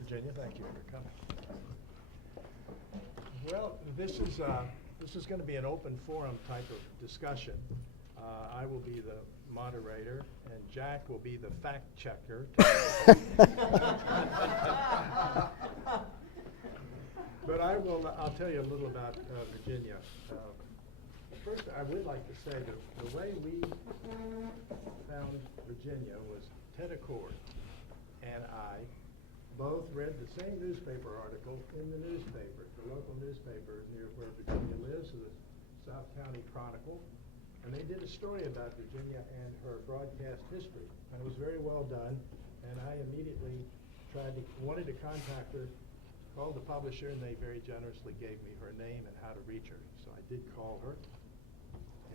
Virginia, thank you for coming. Well, this is going to be an open forum type of discussion. I will be the moderator, and Jack will be the fact checker. But I'll tell you a little about Virginia. First, I would like to say that the way we found Virginia was Ted Accord and I both read the same newspaper article in the newspaper, the local newspaper near where Virginia lives, the South County Chronicle, and they did a story about Virginia and her broadcast history. And it was very well done, and I immediately wanted to contact her, called the publisher, and they very generously gave me her name and how to reach her. So I did call her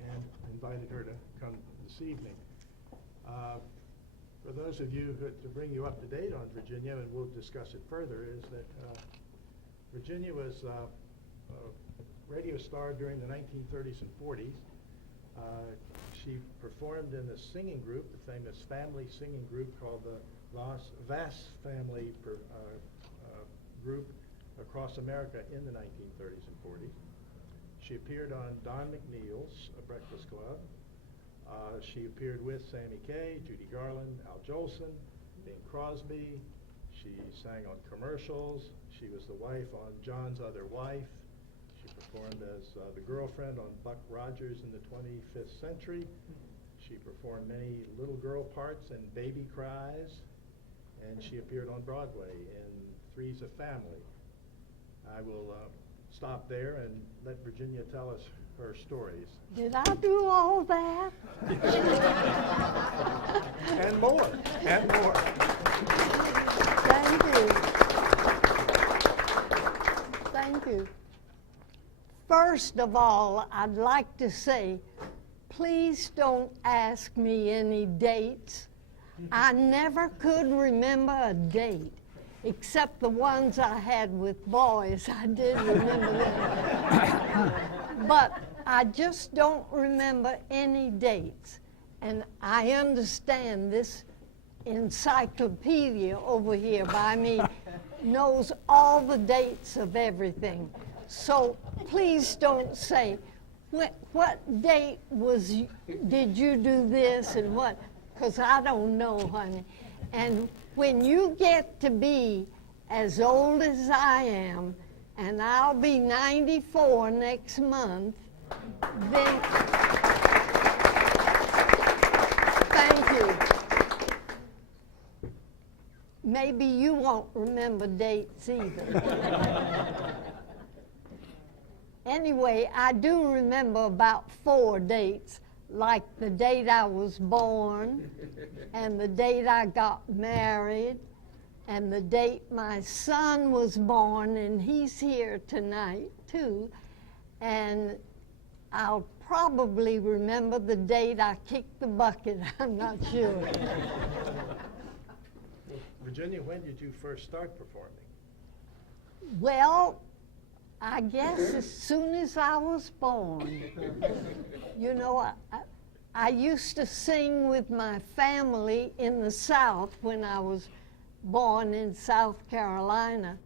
and invited her to come this evening. For those of you to bring you up to date on Virginia, and we'll discuss it further, is that Virginia was a radio star during the 1930s and 40s. She performed in a singing group, the famous family singing group called the Vass family group across America in the 1930s and 40s. She appeared on Don McNeil's Breakfast Club. She appeared with Sammy Kaye, Judy Garland, Al Jolson, Bing Crosby. She sang on commercials. She was the wife on John's Other Wife. She performed as the girlfriend on Buck Rogers in the 25th Century. She performed many little girl parts in Baby Cries, and she appeared on Broadway in Three's a Family. I will stop there and let Virginia tell us her stories. Did I do all that? And more, and more. Thank you. Thank you. First of all, I'd like to say, please don't ask me any dates. I never could remember a date, except the ones I had with boys. I did remember them. But I just don't remember any dates. And I understand this encyclopedia over here by me knows all the dates of everything. So please don't say, what date did you do this and what? Because I don't know, honey. And when you get to be as old as I am, and I'll be 94 next month, then thank you. Maybe you won't remember dates either. Anyway, I do remember about 4 dates, like the date I was born, and the date I got married, and the date my son was born, and he's here tonight too. And I'll probably remember the date I kicked the bucket. I'm not sure. Virginia, when did you first start performing? Well, I guess as soon as I was born. You know, I used to sing with my family in the South when I was born in South Carolina.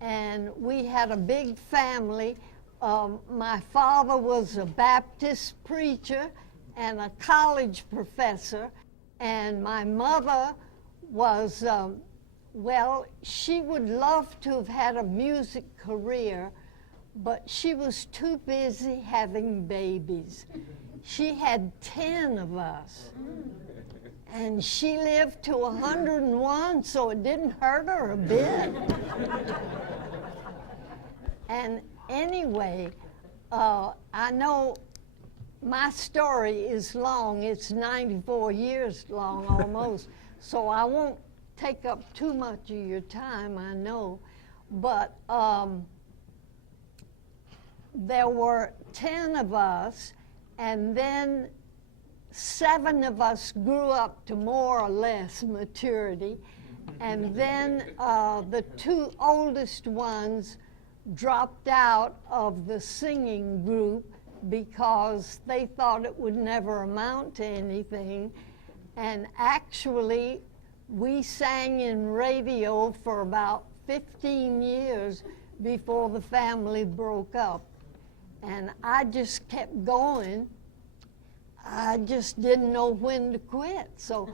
And we had a big family. My father was a Baptist preacher and a college professor. And my mother was, well, she would love to have had a music career, but she was too busy having babies. She had 10 of us. And she lived to 101, so it didn't hurt her a bit. And anyway, I know my story is long. It's 94 years long almost, so I won't take up too much of your time, I know. But there were 10 of us, and then 7 of us grew up to more or less maturity, and then the 2 oldest ones dropped out of the singing group because they thought it would never amount to anything. And actually, we sang in radio for about 15 years before the family broke up. And I just kept going. I just didn't know when to quit. So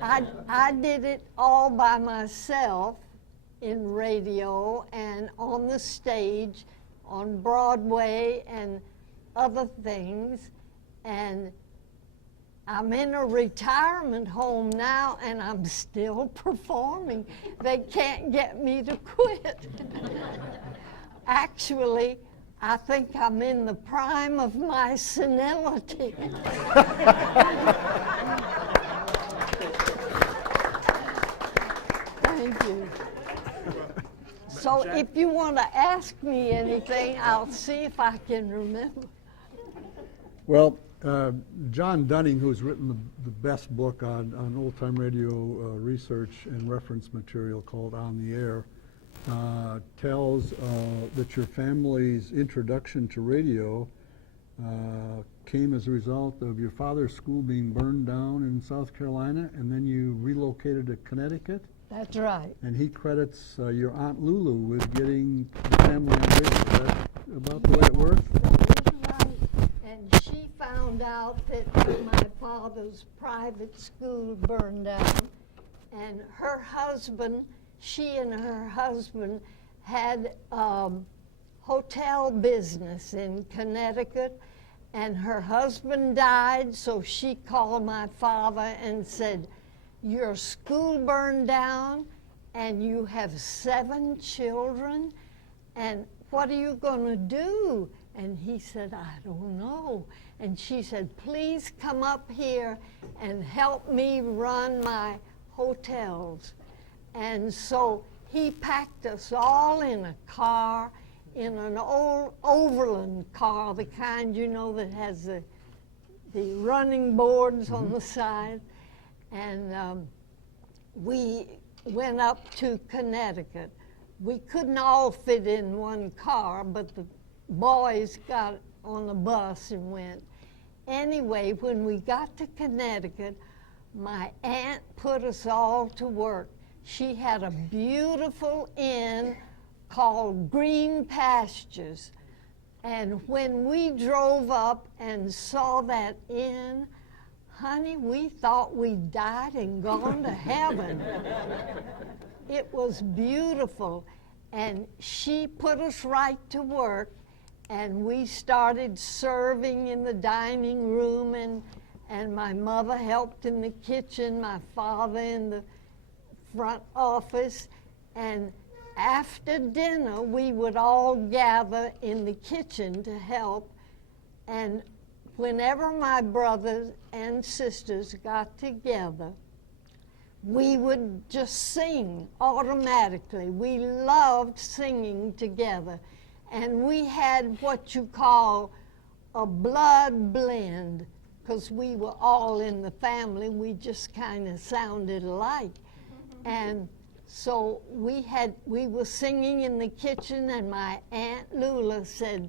I did it all by myself in radio and on the stage, on Broadway and other things. And I'm in a retirement home now, and I'm still performing. They can't get me to quit. Actually, I think I'm in the prime of my senility. Thank you. So if you want to ask me anything, I'll see if I can remember. Well, John Dunning, who's written the best book on old-time radio research and reference material called On the Air, tells that your family's introduction to radio came as a result of your father's school being burned down in South Carolina, and then you relocated to Connecticut. That's right. And he credits your Aunt Lulu with getting the family on radio. Is that about the way it works? That is right. And she found out that my father's private school burned down, and her husband, she and her husband had hotel business in Connecticut, and her husband died, so she called my father and said, "Your school burned down and you have 7 children, and what are you going to do?" And he said, "I don't know." And she said, "Please come up here and help me run my hotels." And so he packed us all in a car, in an old Overland car, the kind, you know, that has the running boards on the side. And we went up to Connecticut. We couldn't all fit in one car, but the boys got on the bus and went. Anyway, when we got to Connecticut, my aunt put us all to work. She had a beautiful inn called Green Pastures. And when we drove up and saw that inn, honey, we thought we died and gone to heaven. It was beautiful. And she put us right to work, and we started serving in the dining room, and my mother helped in the kitchen, my father in the front office. And after dinner, we would all gather in the kitchen to help. And whenever my brothers and sisters got together, we would just sing automatically. We loved singing together. And we had what you call a blood blend, because we were all in the family. We just kind of sounded alike. And so we were singing in the kitchen, and my Aunt Lula said,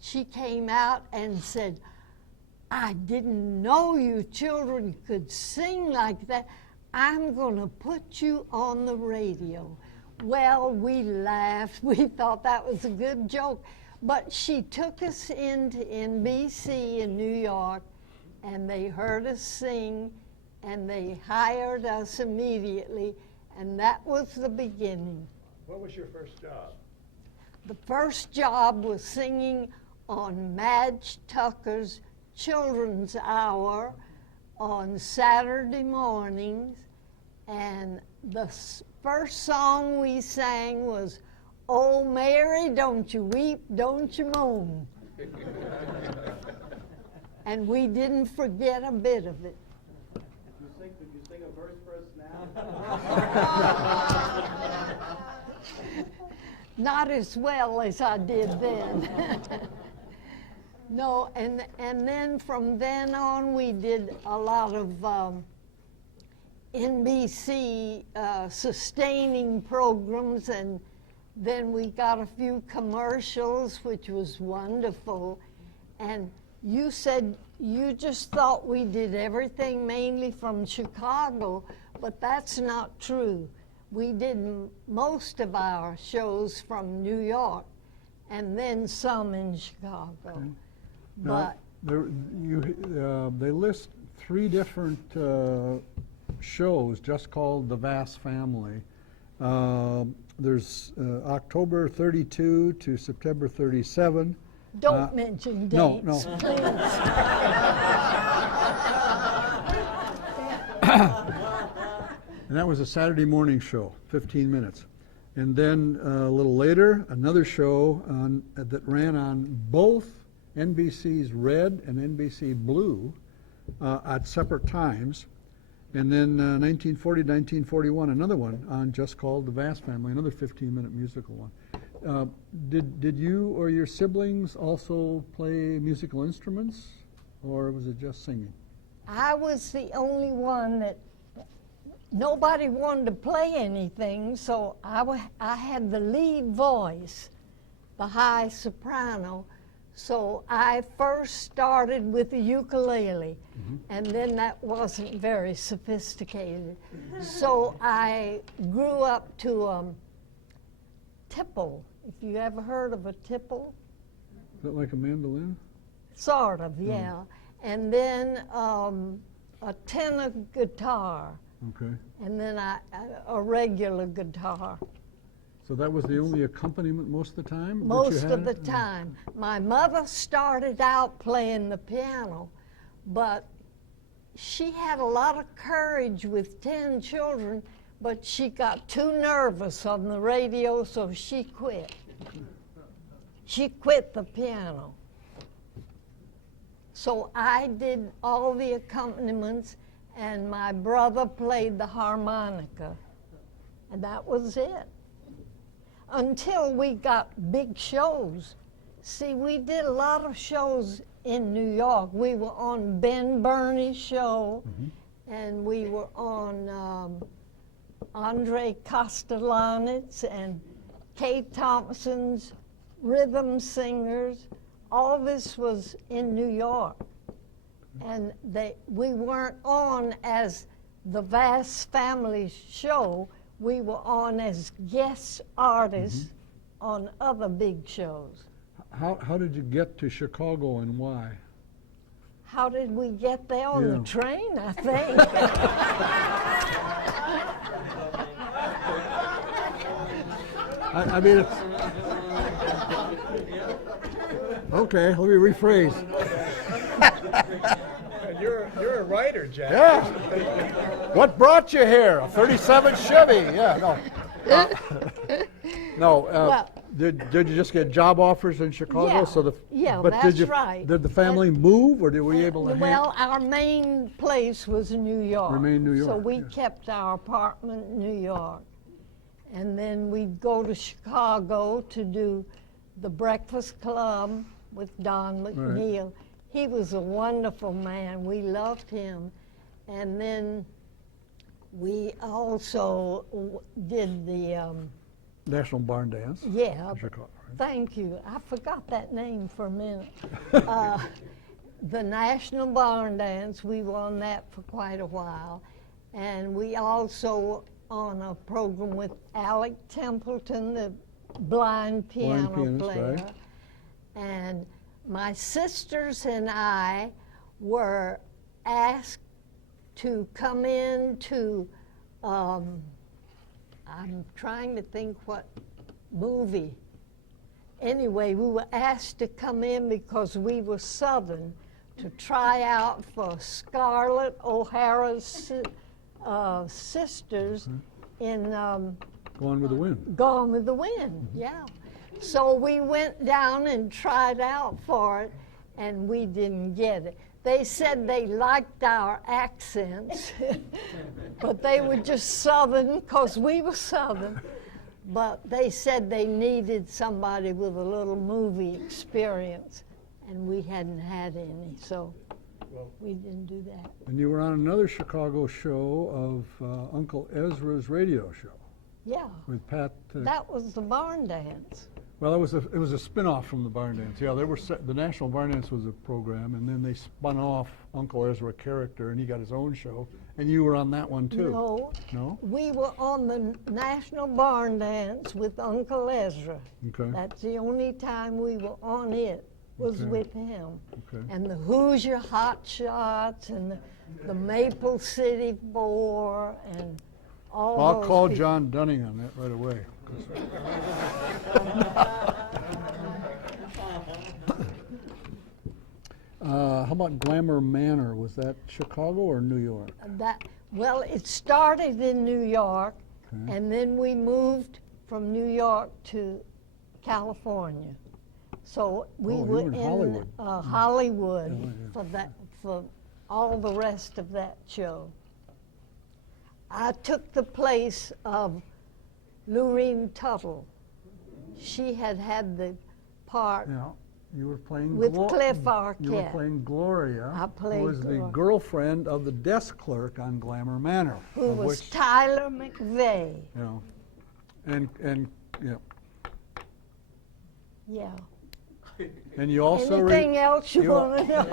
she came out and said, "I didn't know you children could sing like that. I'm going to put you on the radio." Well, we laughed. We thought that was a good joke. But she took us into NBC in New York, and they heard us sing, and they hired us immediately, and that was the beginning. What was your first job? The first job was singing on Madge Tucker's Children's Hour on Saturday mornings, and the first song we sang was, "Oh Mary, don't you weep, don't you moan." And we didn't forget a bit of it. Could you sing a verse for us now? Not as well as I did then. No, and then from then on we did a lot of NBC sustaining programs, and then we got a few commercials, which was wonderful. And you said you just thought we did everything mainly from Chicago, but that's not true. We did most of our shows from New York and then some in Chicago. Now, they list 3 different shows just called the Vass family. There's October 32 to September 37. Don't mention dates, no, no. please. And that was a Saturday morning show, 15 minutes. And then a little later, another show that ran on both NBC's Red and NBC Blue at separate times. And then 1940 to 1941, another one on just called The Vass Family, another 15-minute musical one. Did you or your siblings also play musical instruments, or was it just singing? I was the only one that nobody wanted to play anything, so I had the lead voice, the high soprano. So I first started with the ukulele, and then that wasn't very sophisticated. So I grew up to tipple. If you ever heard of a tipple? Is that like a mandolin? Sort of, yeah. And then a tenor guitar. Okay. And then a regular guitar. So that was the only accompaniment most of the time? that you Most had? of the time. My mother started out playing the piano, but she had a lot of courage with 10 children, but she got too nervous on the radio, so she quit. She quit the piano. So I did all the accompaniments, and my brother played the harmonica, and that was it. Until we got big shows. See, we did a lot of shows in New York. We were on Ben Burney's show, and we were on Andre Kostelanetz and Kay Thompson's Rhythm Singers. All this was in New York. And we weren't on as the Vass family show. We were on as guest artists on other big shows. How did you get to Chicago and why? How did we get there? On the train, I think. I mean, it's... Okay, let me rephrase. You're a writer, Jack. Yeah. What brought you here? A 37 Chevy? Yeah, no. Well, did you just get job offers in Chicago? Yeah, but that's did right. Did the family move, or were you able to? Well, our main place was in New York. Remain New York. So we yes. kept our apartment in New York. And then we'd go to Chicago to do the Breakfast Club with Don McNeil. Right. He was a wonderful man. We loved him. And then we also did the... National Barn Dance. Yeah. In Chicago, right? Thank you. I forgot that name for a minute. The National Barn Dance, we were on that for quite a while. And we also on a program with Alec Templeton, the blind piano player. Right. And my sisters and I were asked to come in to, I'm trying to think what movie. Anyway, we were asked to come in because we were Southern to try out for Scarlett O'Hara's sisters in Gone with the Wind. Gone with the Wind, yeah. So we went down and tried out for it, and we didn't get it. They said they liked our accents, but they were just Southern because we were Southern. But they said they needed somebody with a little movie experience, and we hadn't had any, so we didn't do that. And you were on another Chicago show of Uncle Ezra's radio show. Yeah. With Pat. That was the Barn Dance. Well, it was a spin-off from the barn dance. Yeah, the National Barn Dance was a program, and then they spun off Uncle Ezra character, and he got his own show. And you were on that one too. No. No? We were on the National Barn Dance with Uncle Ezra. Okay. That's the only time we were on it, was Okay. with him. Okay. And the Hoosier Hot Shots and the Maple City Boar and all Well, I'll those call people. John Dunning on that right away. How about Glamour Manor? Was that Chicago or New York? Well, it started in New York, Okay. and then we moved from New York to California. So we Oh, you were were in in Hollywood. Hollywood Yeah. for all the rest of that show. I took the place of Lurene Tuttle. She had the part. Yeah. You were playing With Cliff You were Arquette. playing Gloria, I played who was the Gloria. girlfriend of the desk clerk on Glamour Manor. Who of was which, Tyler McVeigh. you know, and yeah. Yeah. And you also Anything else you you- want to know?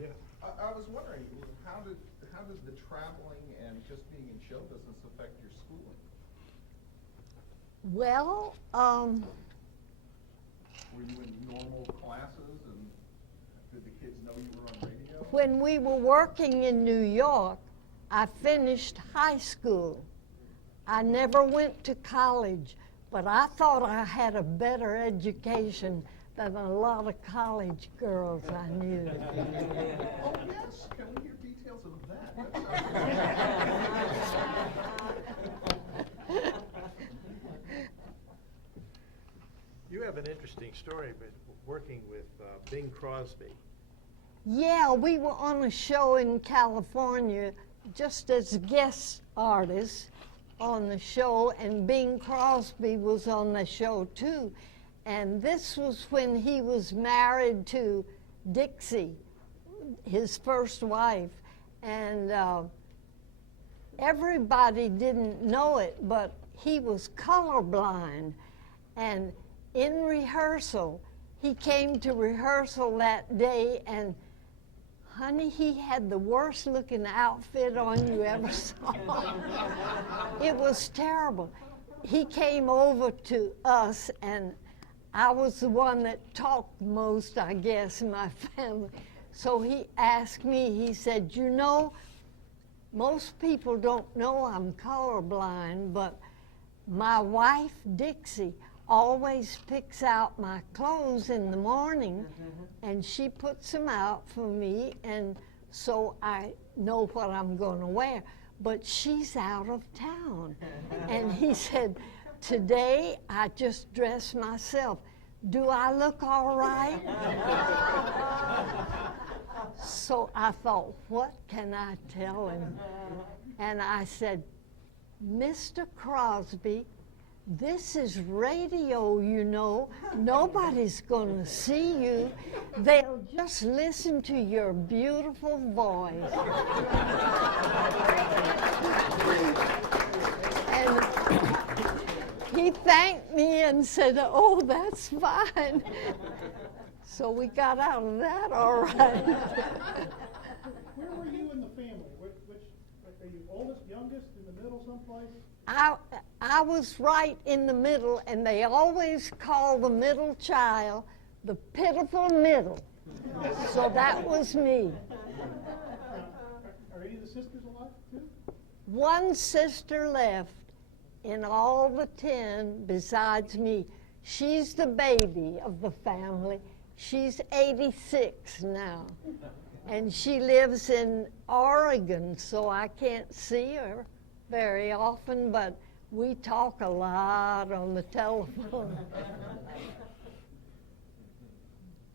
Yeah. I was wondering, how did the traveling and just being in show business affect your schooling? Well, Were you in normal classes, and did the kids know you were on radio? when we were working in New York, I finished high school. I never went to college, but I thought I had a better education than a lot of college girls I knew. Oh, yes, can we hear details of that? That sounds- You have an interesting story with working with Bing Crosby. Yeah, we were on a show in California just as guest artists on the show, and Bing Crosby was on the show too. And this was when he was married to Dixie, his first wife. And everybody didn't know it, but he was colorblind. And in rehearsal, he came to rehearsal that day, and honey, he had the worst looking outfit on you ever saw. It was terrible. He came over to us, and I was the one that talked most, I guess, in my family. So he asked me, he said, you know, most people don't know I'm colorblind, but my wife, Dixie, always picks out my clothes in the morning, and she puts them out for me, and so I know what I'm going to wear. But she's out of town. And he said, today I just dressed myself. Do I look all right? So I thought, what can I tell him? And I said, Mr. Crosby, this is radio, you know. Nobody's going to see you. They'll just listen to your beautiful voice. And he thanked me and said, oh, that's fine. So we got out of that all right. Where were you in the family? Which are you oldest, youngest, in the middle someplace? I was right in the middle, and they always call the middle child the pitiful middle. So that was me. Are any of the sisters alive too? One sister left in all the 10 besides me. She's the baby of the family. She's 86 now. And she lives in Oregon, so I can't see her very often, but we talk a lot on the telephone.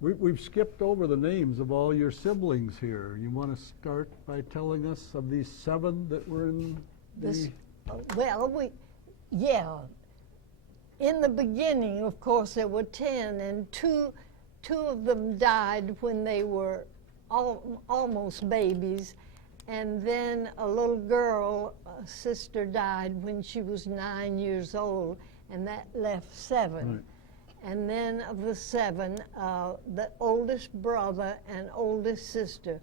We've skipped over the names of all your siblings here. You want to start by telling us of these 7 that were in the... In the beginning, of course, there were 10, and two of them died when they were almost babies, And then a little girl, a sister, died when she was 9 years old, and that left 7. Right. And then of the 7, the oldest brother and oldest sister.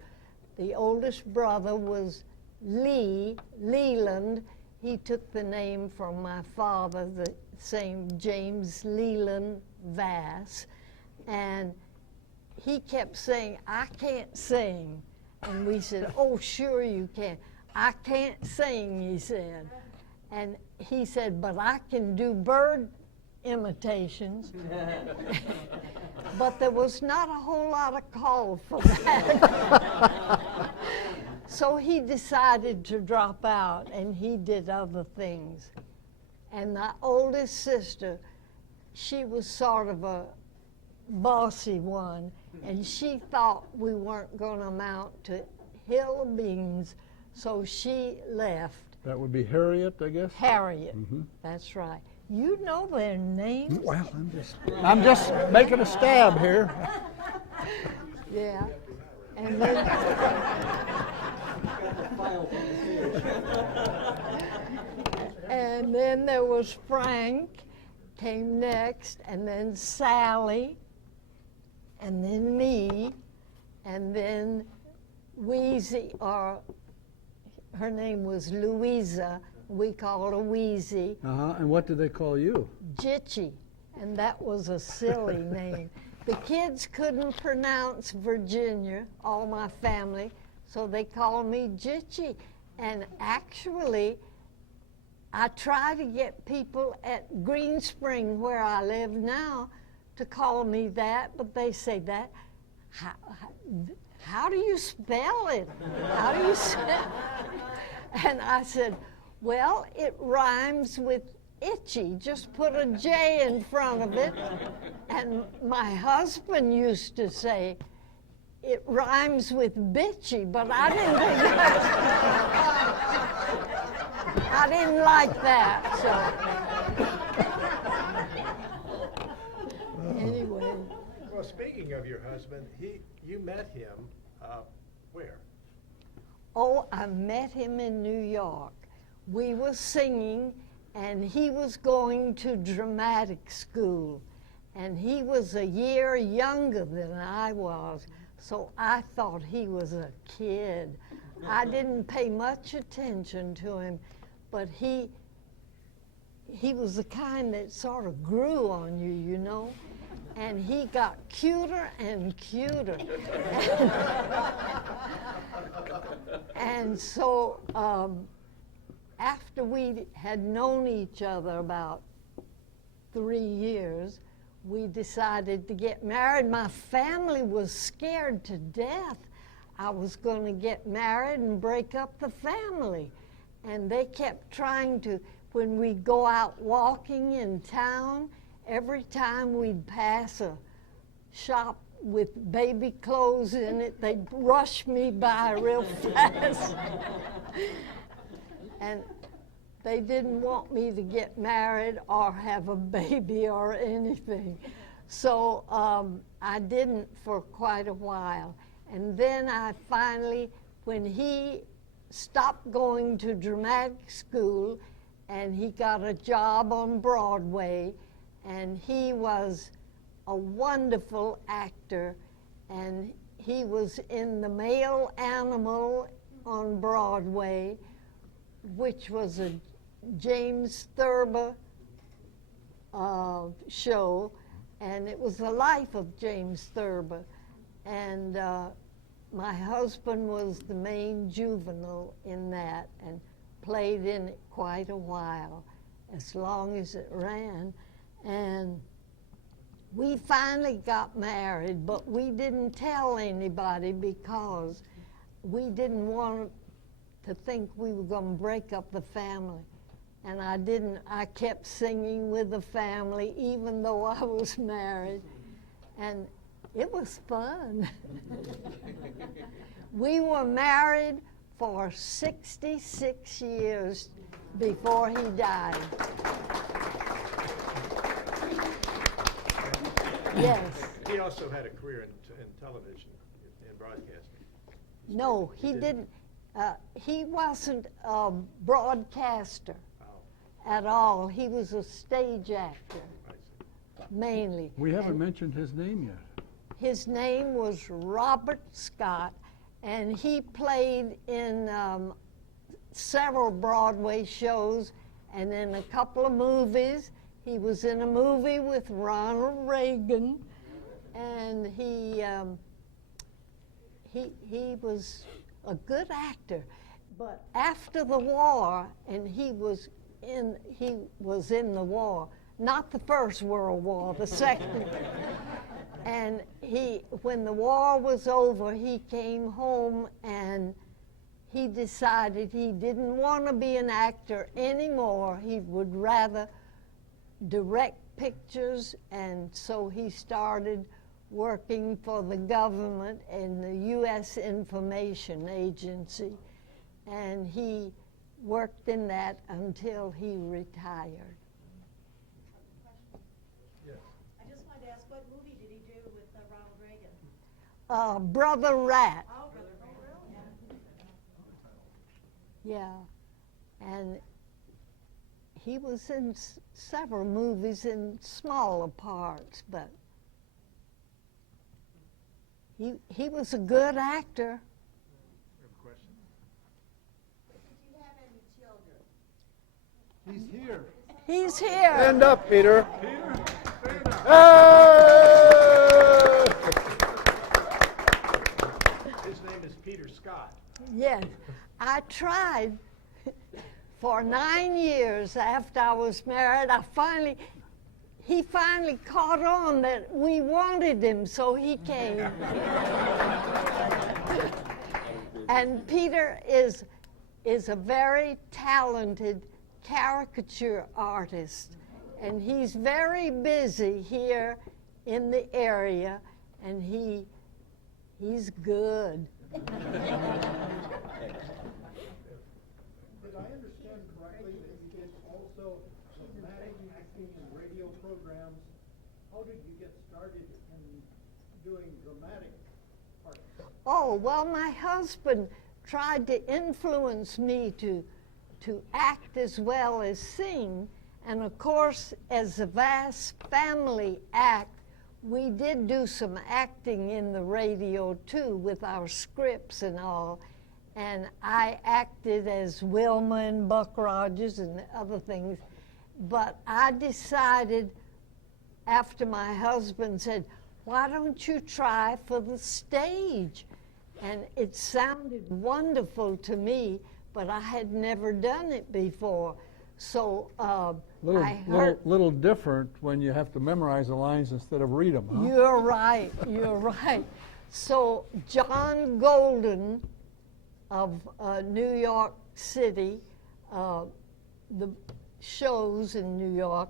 The oldest brother was Leland. He took the name from my father, the same James Leland Vass. And he kept saying, "I can't sing." And we said, "Oh, sure you can." "I can't sing," he said. And he said, "But I can do bird imitations." But there was not a whole lot of call for that. So he decided to drop out, and he did other things. And my oldest sister, she was sort of a bossy one, and she thought we weren't going to amount to hill of beans, so she left. That would be Harriet, I guess? Harriet, that's right. You know their names? Well, I'm just making a stab here. Yeah. And then, and then there was Frank, came next, and then Sally, and then me, and then Wheezy, or her name was Louisa. We called her Wheezy. And what do they call you? Jitchy, and that was a silly name. The kids couldn't pronounce Virginia, all my family, so they called me Jitchy. And actually, I try to get people at Green Spring, where I live now, to call me that, but they say that. How do you spell it? How do you spell? And I said, well, it rhymes with itchy. Just put a J in front of it. And my husband used to say, it rhymes with bitchy, but I didn't think I didn't like that, so. Anyway. Well, speaking of your husband, you met him where? Oh, I met him in New York. We were singing, and he was going to dramatic school. And he was a year younger than I was, so I thought he was a kid. I didn't pay much attention to him, but he was the kind that sort of grew on you, you know? And he got cuter and cuter. And so after we had known each other about 3 years, we decided to get married. My family was scared to death I was going to get married and break up the family. And they kept trying to, when we'd go out walking in town, every time we'd pass a shop with baby clothes in it, they'd rush me by real fast. And they didn't want me to get married or have a baby or anything. So I didn't for quite a while. And then I finally, when he stopped going to dramatic school and he got a job on Broadway, and he was a wonderful actor, and he was in The Male Animal on Broadway, which was a James Thurber show, and it was the life of James Thurber. And my husband was the main juvenile in that and played in it quite a while, as long as it ran. And we finally got married, but we didn't tell anybody because we didn't want to think we were going to break up the family. And I kept singing with the family even though I was married. And it was fun. We were married for 66 years before he died. Yes. He also had a career in television, in broadcasting. No, he didn't. He wasn't a broadcaster Oh, at all. He was a stage actor, I see. mainly. We haven't And mentioned his name yet. his name was Robert Scott, and he played in several Broadway shows and in a couple of movies. He was in a movie with Ronald Reagan, and he was a good actor. But after the war, and he was in the war, not the First World War, the second. And when the war was over, he came home and he decided he didn't want to be an actor anymore. He would rather direct pictures, and so he started working for the government in the U.S. Information Agency, and he worked in that until he retired. Yes. I just wanted to ask, what movie did he do with Ronald Reagan? Brother Rat. Oh, Brother Reagan. Yeah, and he was in several movies in smaller parts, but he was a good actor. We have a question? Did you have any children? He's here. He's here. Stand up, Peter. His name is Peter Scott. Yes, I tried for 9 years after I was married. He finally caught on that we wanted him, so he came. And Peter is a very talented caricature artist, and he's very busy here in the area, and he's good. Did I understand correctly that you did also dramatic acting in radio programs? How did you get started in doing dramatic parts? Oh, well, my husband tried to influence me to act as well as sing. And of course, as a Vass family act, we did do some acting in the radio too with our scripts and all. And I acted as Wilma and Buck Rogers and other things. But I decided after my husband said, why don't you try for the stage? And it sounded wonderful to me, but I had never done it before. So I heard... Little different when you have to memorize the lines instead of read them, huh? You're right, you're right. So John Golden of New York City, the shows in New York,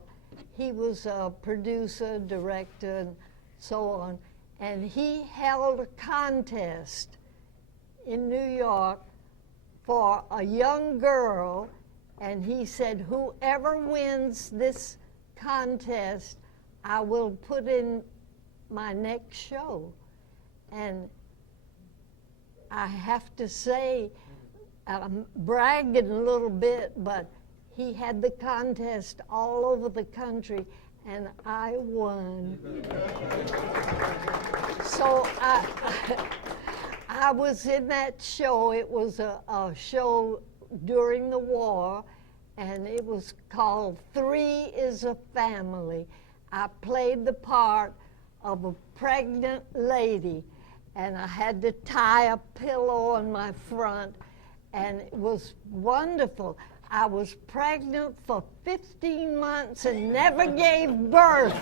he was a producer, director, and so on. And he held a contest in New York for a young girl, and he said, whoever wins this contest, I will put in my next show. And I have to say, I'm bragging a little bit, but he had the contest all over the country, and I won. So I was in that show. It was a show during the war, and it was called 3 is a Family. I played the part of a pregnant lady, and I had to tie a pillow on my front, and it was wonderful. I was pregnant for 15 months and never gave birth.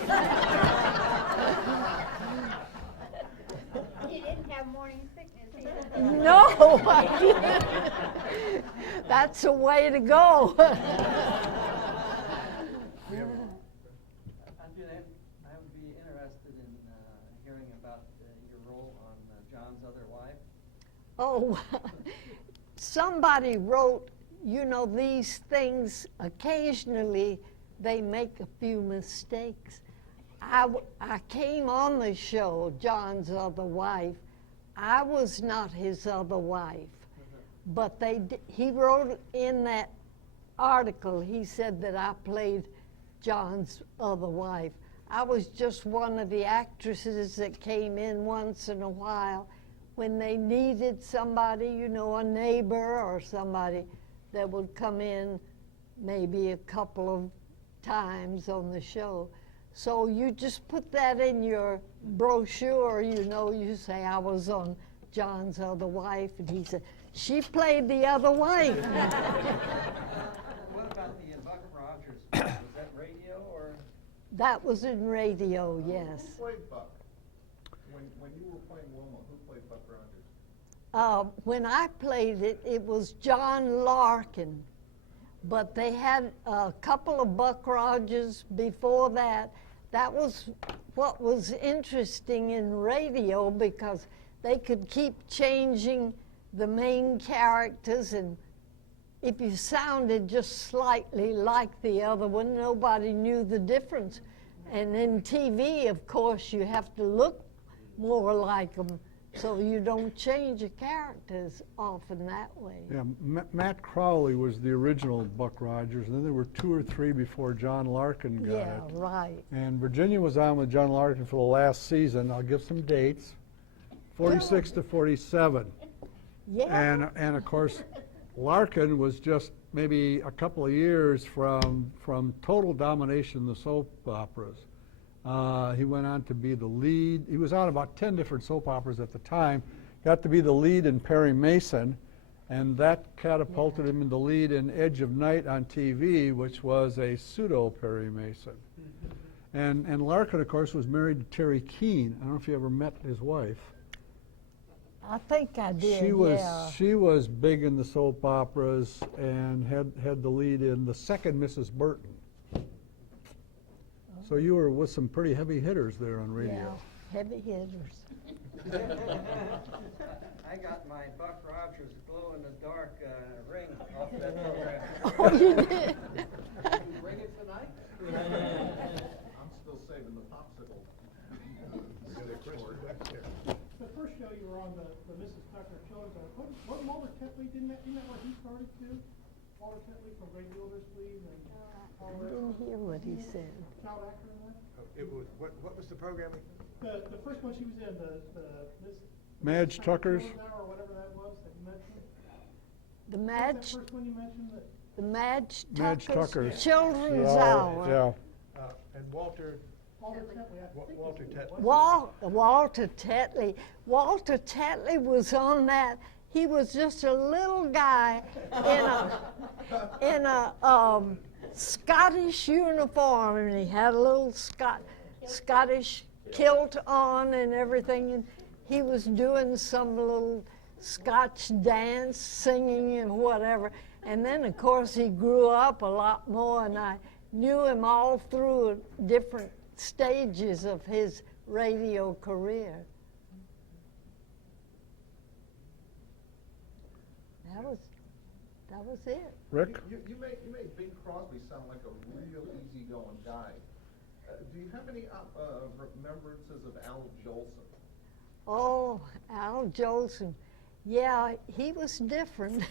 You didn't have morning sickness either. No, I didn't. That's a way to go. I would be interested in hearing about your role on John's Other Wife. Oh, somebody wrote, you know, these things, occasionally they make a few mistakes. I came on the show, John's Other Wife. I was not his other wife. but he wrote in that article, he said that I played John's other wife. I was just one of the actresses that came in once in a while when they needed somebody, you know, a neighbor or somebody that would come in maybe a couple of times on the show. So you just put that in your brochure, you know, you say, I was on John's other wife, and he said, she played the other wife. What about the Buck Rogers? Was that radio or? That was in radio, yes. Who played Buck? When you were playing Wilma, who played Buck Rogers? When I played it, it was John Larkin. But they had a couple of Buck Rogers before that. That was what was interesting in radio, because they could keep changing the main characters, and if you sounded just slightly like the other one, nobody knew the difference. And in TV, of course, you have to look more like them, so you don't change your characters often that way. Yeah, Matt Crowley was the original Buck Rogers, and then there were 2 or 3 before John Larkin got Yeah, it. right. And Virginia was on with John Larkin for the last season. I'll give some dates, 46 to 47. Yeah. And of course, Larkin was just maybe a couple of years from total domination in the soap operas. He went on to be the lead. He was on about 10 different soap operas at the time. Got to be the lead in Perry Mason, and that catapulted him in the lead in Edge of Night on TV, which was a pseudo Perry Mason. And Larkin, of course, was married to Terry Keane. I don't know if you ever met his wife. I think I did, She was big in the soap operas and had the lead in The Second Mrs. Burton. So you were with some pretty heavy hitters there on radio. Yeah, heavy hitters. I got my Buck Rogers glow-in-the-dark ring off that program. Oh, you did? Bring it tonight? I'm still saving the popsicle. The first show you were on, the Mrs. Tucker Children's, what Walter Tetley, isn't that where he started too? Walter Tetley from Ray Gildersleeve and all I that. didn't hear what he said. Child actor in that? It was, what was the programming? The first one she was in, this. Madge Tucker's? Or whatever that was that you mentioned. The What was Madge, that first one you mentioned that? the Madge Madge Tucker's Tucker's. Children's Yeah, Hour. yeah. And Walter Walter Tetley, I think. Walter Tetley. Walter Tetley. Walter Tetley was on that. He was just a little guy in a Scottish uniform, and he had a little Scottish kilt on and everything. And he was doing some little Scotch dance, singing and whatever. And then, of course, he grew up a lot more, and I knew him all through different stages of his radio career. That was it. Rick? You made Bing Crosby sound like a real easygoing guy. Do you have any remembrances of Al Jolson? Oh, Al Jolson. Yeah, he was different.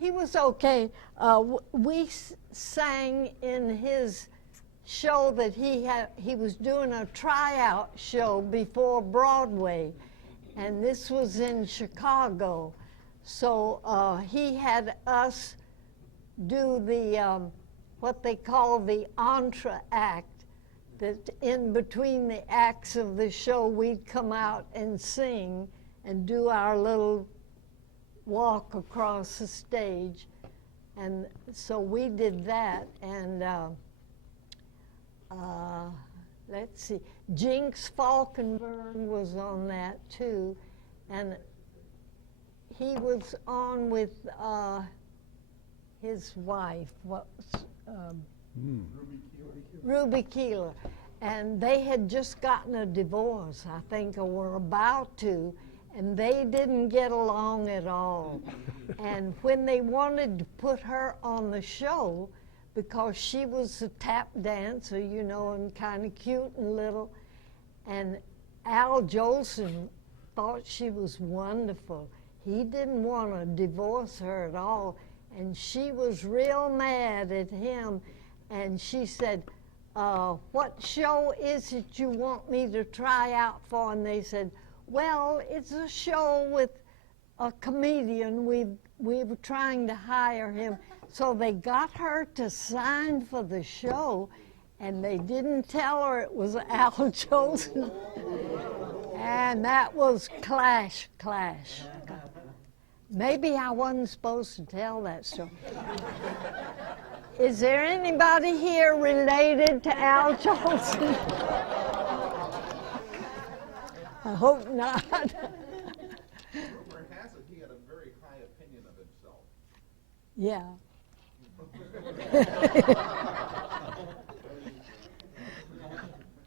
He was okay. We sang in his show that he was doing a tryout show before Broadway, and this was in Chicago. So he had us do the what they call the entr'acte, that in between the acts of the show we'd come out and sing and do our little walk across the stage. And so we did that, and let's see, Jinx Falkenberg was on that too, and he was on with his wife, Ruby Keeler, and they had just gotten a divorce, I think, or were about to, and they didn't get along at all. And when they wanted to put her on the show, because she was a tap dancer, you know, and kind of cute and little, and Al Jolson thought she was wonderful. He didn't want to divorce her at all, and she was real mad at him. And she said, what show is it you want me to try out for? And they said, well, it's a show with a comedian. We were trying to hire him. So they got her to sign for the show, and they didn't tell her it was Al Jolson. And that was clash. Maybe I wasn't supposed to tell that story. Is there anybody here related to Al Jolson? I hope not. Rumor has it he had a very high opinion of himself. Yeah.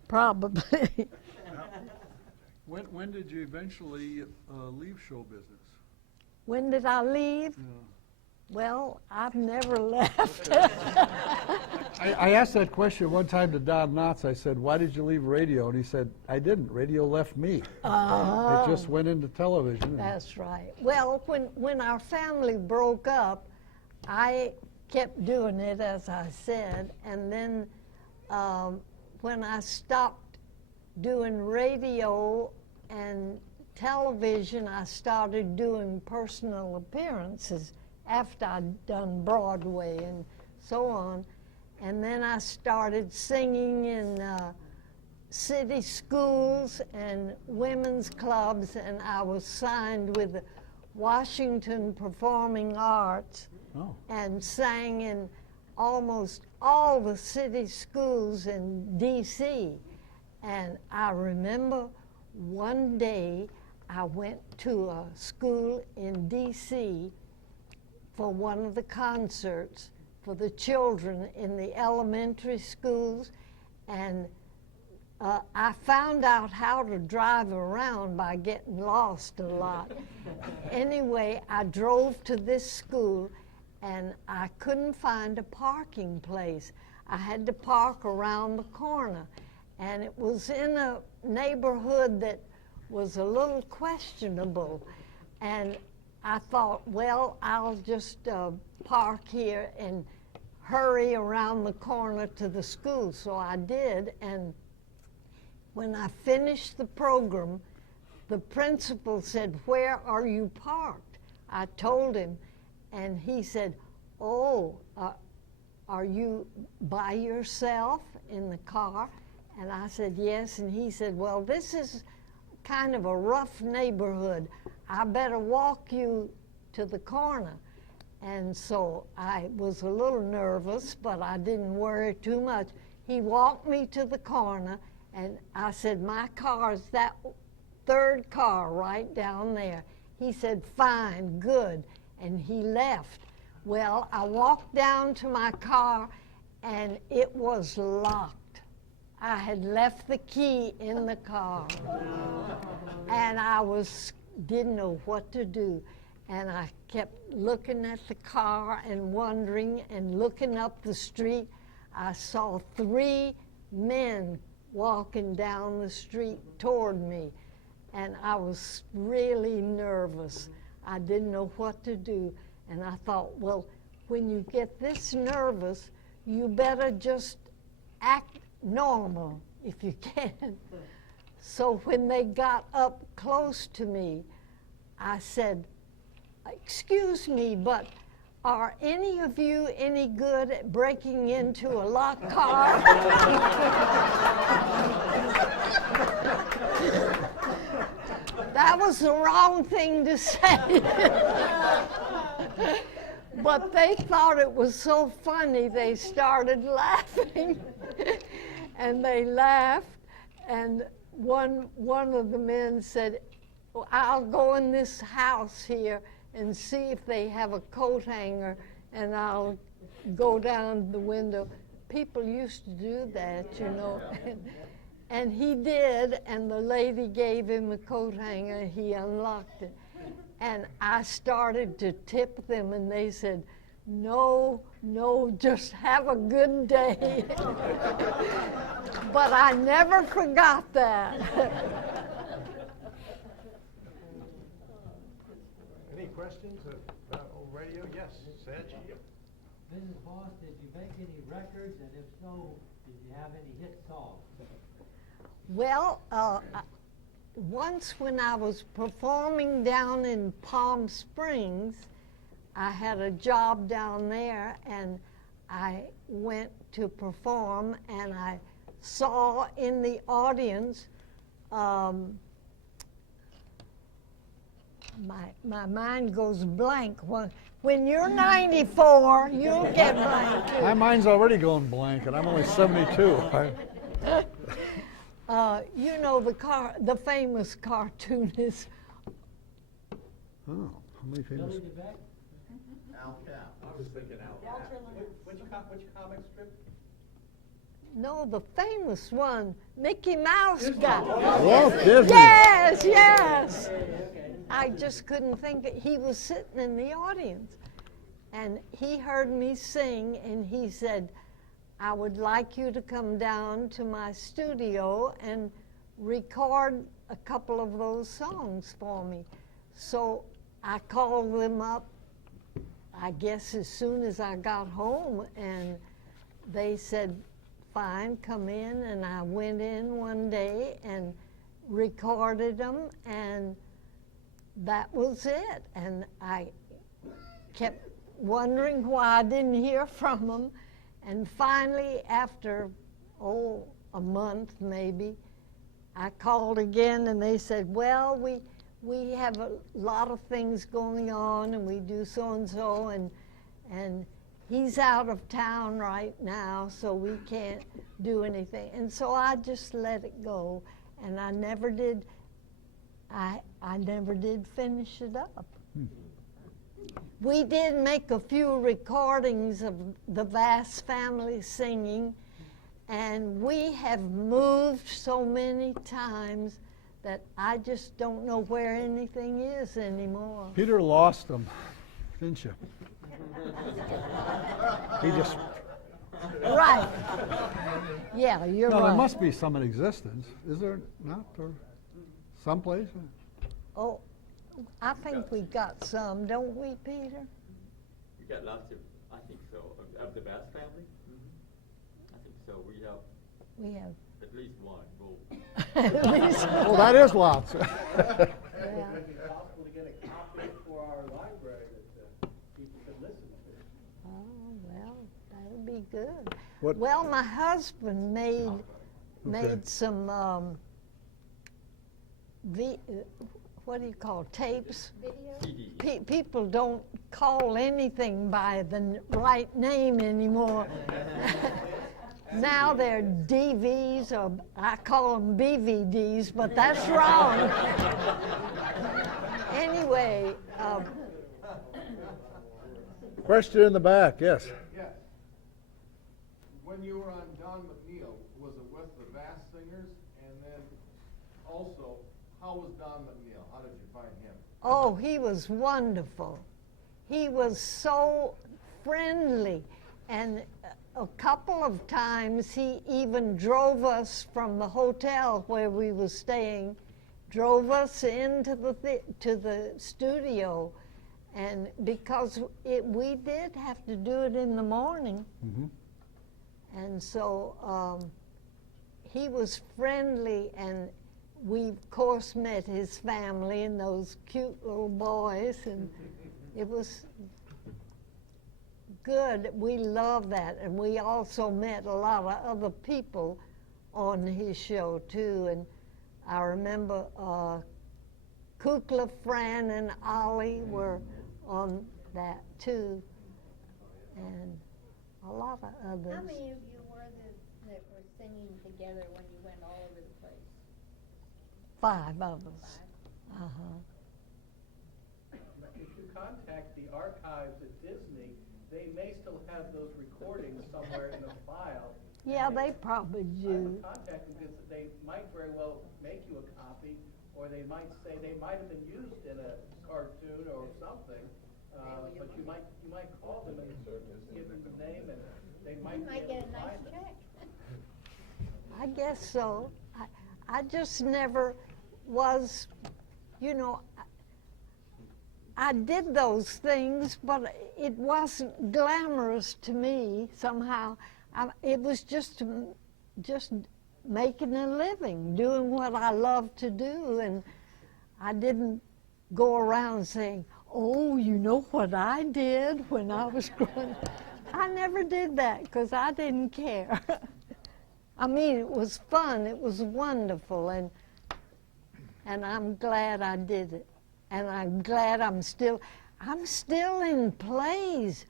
Probably. When did you eventually leave show business? When did I leave? Yeah. Well, I've never left. I asked that question one time to Don Knotts. I said, why did you leave radio? And he said, I didn't. Radio left me. Oh. It just went into television. That's right. Well, when our family broke up, I kept doing it, as I said, and then when I stopped doing radio and television, I started doing personal appearances after I'd done Broadway and so on. And then I started singing in city schools and women's clubs, and I was signed with the Washington Performing Arts. Oh. And sang in almost all the city schools in D.C. And I remember one day I went to a school in D.C. for one of the concerts for the children in the elementary schools, and I found out how to drive around by getting lost a lot. Anyway, I drove to this school, and I couldn't find a parking place. I had to park around the corner, and it was in a neighborhood that was a little questionable, and I thought, well, I'll just park here and hurry around the corner to the school. So I did, and when I finished the program, the principal said, where are you parked? I told him, and he said, oh, are you by yourself in the car? And I said, yes. And he said, well, this is kind of a rough neighborhood. I better walk you to the corner. And so I was a little nervous, but I didn't worry too much. He walked me to the corner, and I said, my car is that third car right down there. He said, fine, good. And he left. Well, I walked down to my car, and it was locked. I had left the key in the car, and I didn't know what to do. And I kept looking at the car and wondering and looking up the street. I saw 3 men walking down the street toward me, and I was really nervous. I didn't know what to do, and I thought, well, when you get this nervous, you better just act normal if you can. So when they got up close to me, I said, excuse me, but are any of you any good at breaking into a locked car? That was the wrong thing to say. But they thought it was so funny, they started laughing. And they laughed, and one of the men said, well, I'll go in this house here and see if they have a coat hanger, and I'll go down the window. People used to do that, you know. And he did, and the lady gave him a coat hanger, and he unlocked it. And I started to tip them, and they said, no, just have a good day. But I never forgot that. questions of old radio? Yes, Sedge? Mrs. Voss, did you make any records, and if so, did you have any hit songs? Well, once when I was performing down in Palm Springs, I had a job down there, and I went to perform, and I saw in the audience, my mind goes blank. When you're 94, you'll get blank. My mind's already going blank, and I'm only 72. You know the famous cartoonist. Oh, how many famous? Billy DeBeck? Al Cap. I was thinking Al Cap. Walter Lance. Which comic strip? No, the famous one, Mickey Mouse guy. Walt Disney. Yes, yes. I just couldn't think that he was sitting in the audience. And he heard me sing, and he said, I would like you to come down to my studio and record a couple of those songs for me. So I called them up, I guess as soon as I got home, and they said, fine, come in. And I went in one day and recorded them, and that was it. And I kept wondering why I didn't hear from them. And finally, after, a month maybe, I called again, and they said, well, we have a lot of things going on, and we do so-and-so, and he's out of town right now, so we can't do anything. And so I just let it go, and I never did finish it up. We did make a few recordings of the Vass family singing, and we have moved so many times that I just don't know where anything is anymore. Peter lost them, didn't you? He just. Right. Yeah, you're No, right. there must be some in existence. Is there not, or someplace? Oh, I think we got some, don't we, Peter? We got lots of, I think so, of the Vass family? I think so. We have We have. at least one. At least Well, that is lots. Yeah. Would it be possible to get a copy for our library that people could listen to? Oh, well, that'll be good. What- Well, my husband made some what do you call tapes? Video? People don't call anything by the right name anymore. Now they're DVs, or I call them BVDs, but that's wrong. Anyway, Question in the back, yes. Yes. When you were on Don McNeil, was it with the Vass singers? And then also, how was Don McNeil? How did you find him? oh, he was wonderful. He was so friendly, and a couple of times he even drove us from the hotel where we were staying, drove us into to the studio, and because we did have to do it in the morning, and so he was friendly, and we of course met his family and those cute little boys, and it was good. We loved that, and we also met a lot of other people on his show too. And I remember Kukla, Fran, and Ollie were on that too, and a lot of others. How many of you were that were singing together when you went all over the place? 5 of us. If you contact the archives at Disney, they may still have those recordings somewhere in the file. Yeah, they probably I do. would contact them because they might very well make you a copy, or they might say they might have been used in a cartoon or something. But you might call them and give them the name, and they might You be might able get to a nice find them. check. I guess so. I just never was, I did those things, but it wasn't glamorous to me somehow. It was just making a living, doing what I love to do, and I didn't go around saying, oh, you know what I did when I was growing up. I never did that because I didn't care. I mean, it was fun, it was wonderful, and I'm glad I did it. And I'm glad I'm still in plays.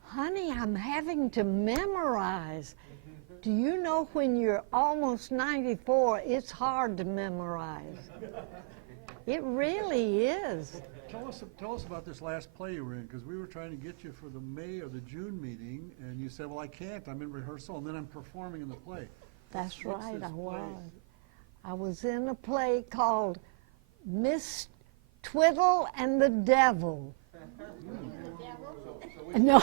Honey, I'm having to memorize. Do you know when you're almost 94, it's hard to memorize. It really is. Tell us about this last play you were in, because we were trying to get you for the May or the June meeting, and you said, well, I can't, I'm in rehearsal, and then I'm performing in the play. That's What's right, this I play? was. I was in a play called Miss Twiddle and the Devil. No.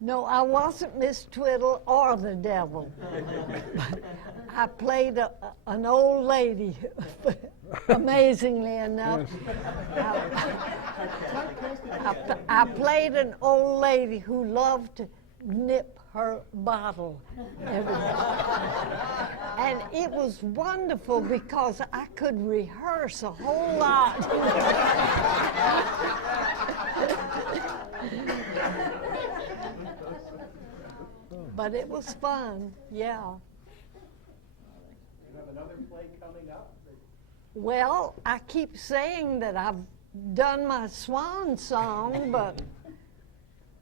No, I wasn't Miss Twiddle or the Devil. I played an old lady, amazingly enough. I played an old lady who loved to nip her bottle every day. And it was wonderful because I could rehearse a whole lot. But it was fun, yeah. You have another play coming up? Well, I keep saying that I've done my swan song, but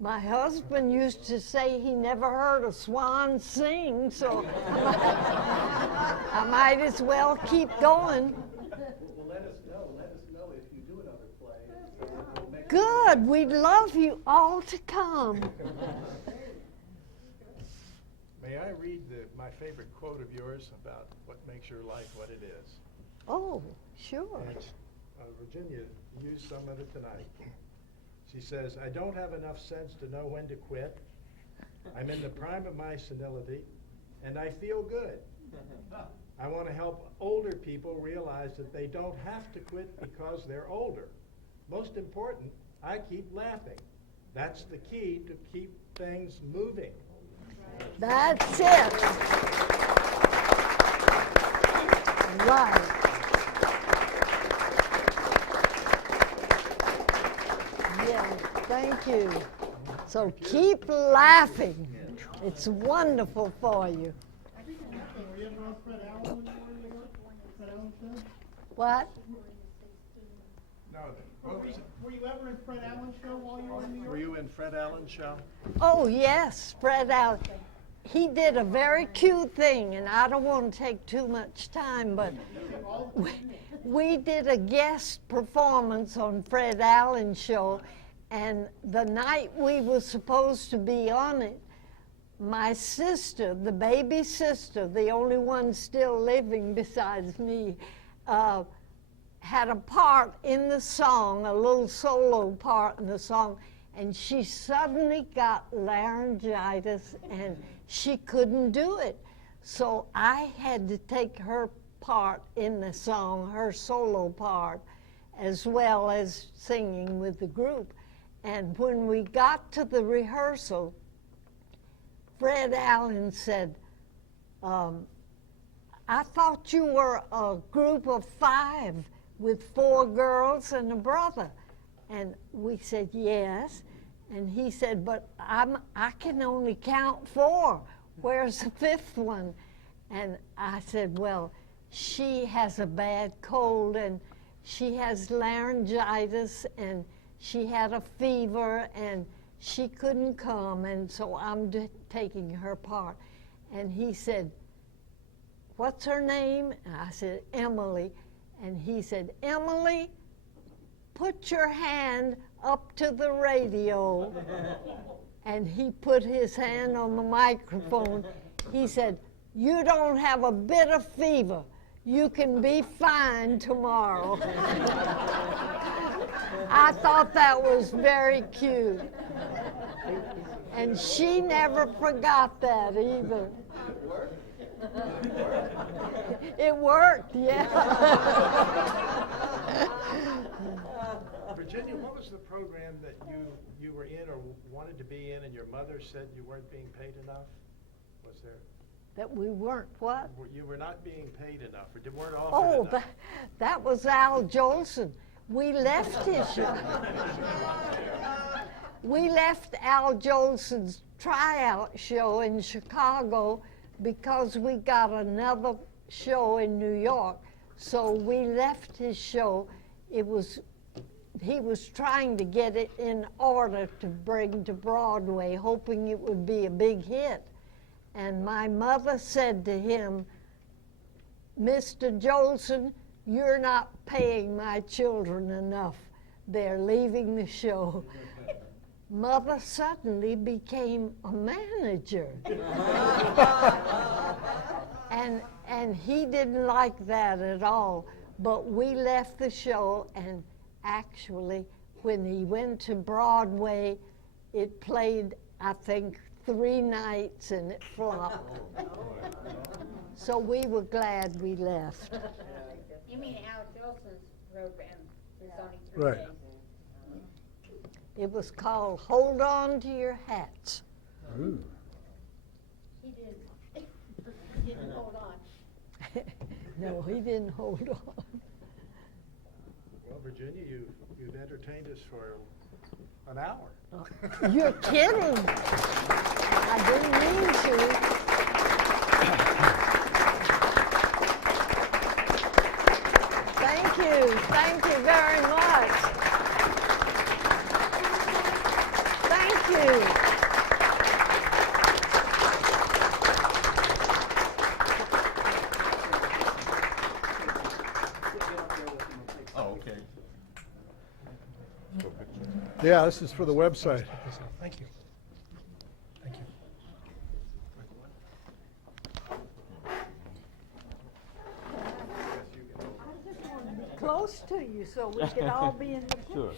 my husband used to say he never heard a swan sing, so I might as well keep going. Well, let us know if you do another play. So we'll make Good, we'd love you all to come. May I read my favorite quote of yours about what makes your life what it is? Oh, sure. And Virginia used some of it tonight. She says, I don't have enough sense to know when to quit. I'm in the prime of my senility, and I feel good. I want to help older people realize that they don't have to quit because they're older. Most important, I keep laughing. That's the key to keep things moving. That's it. Right. Yeah, thank you. So keep laughing. It's wonderful for you. Were you ever on Fred Allen when you were in New York? Fred Allen show? What? No, what was it? Were you ever in Fred Allen show while you were in New York? Were you in Fred Allen's show? Oh, yes, Fred Allen. He did a very cute thing, and I don't want to take too much time, but we did a guest performance on Fred Allen's show, and the night we were supposed to be on it, my sister, the baby sister, the only one still living besides me, had a part in the song, a little solo part in the song, and she suddenly got laryngitis and she couldn't do it. So I had to take her part in the song, her solo part, as well as singing with the group. And when we got to the rehearsal, Fred Allen said, I thought you were a group of 5 with 4 girls and a brother. And we said, yes. And he said, but I can only count 4. Where's the 5th one? And I said, well, she has a bad cold and she has laryngitis and she had a fever and she couldn't come, and so I'm taking her part. And he said, what's her name? And I said, Emily. And he said, Emily, put your hand up to the radio. And he put his hand on the microphone. He said, you don't have a bit of fever. You can be fine tomorrow. I thought that was very cute. And she never forgot that either. It worked, yeah. Virginia, what was the program that you were in or wanted to be in and your mother said you weren't being paid enough? Was there? That we weren't what? You were not being paid enough or weren't offered Oh, enough? that was Al Jolson. We left his show. We left Al Jolson's tryout show in Chicago because we got another show in New York. So we left his show. He was trying to get it in order to bring to Broadway, hoping it would be a big hit. And my mother said to him, Mr. Jolson, you're not paying my children enough. They're leaving the show. Mother suddenly became a manager. and he didn't like that at all. But we left the show, and actually, when he went to Broadway, it played, I think, 3 nights, and it flopped. So we were glad we left. You mean Al Jolson's program is only 3 Right. days? It was called Hold On to Your Hats. Ooh. He did. He didn't hold on. No, he didn't hold on. Well, Virginia, you've entertained us for an hour. You're kidding. I didn't mean to. Thank you very much. Thank you. Oh, okay. Yeah, this is for the website. Thank you. Thank you. Close to you so we could all be in the picture. Sure.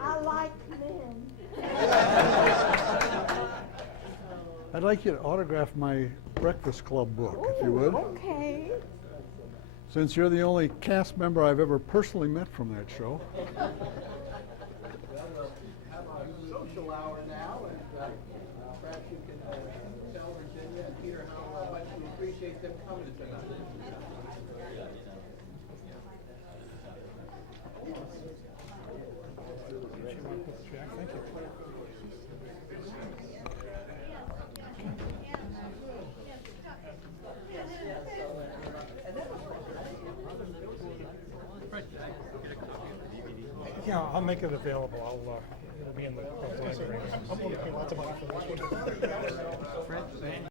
I like men. I'd like you to autograph my Breakfast Club book, if you would. Okay. Since you're the only cast member I've ever personally met from that show. Well, we'll have a social hour now, and perhaps you can tell Virginia and Peter how much we appreciate them coming tonight. Thank you. Yeah, I'll make it available. It'll be in the library. I'm looking lots of money for this one.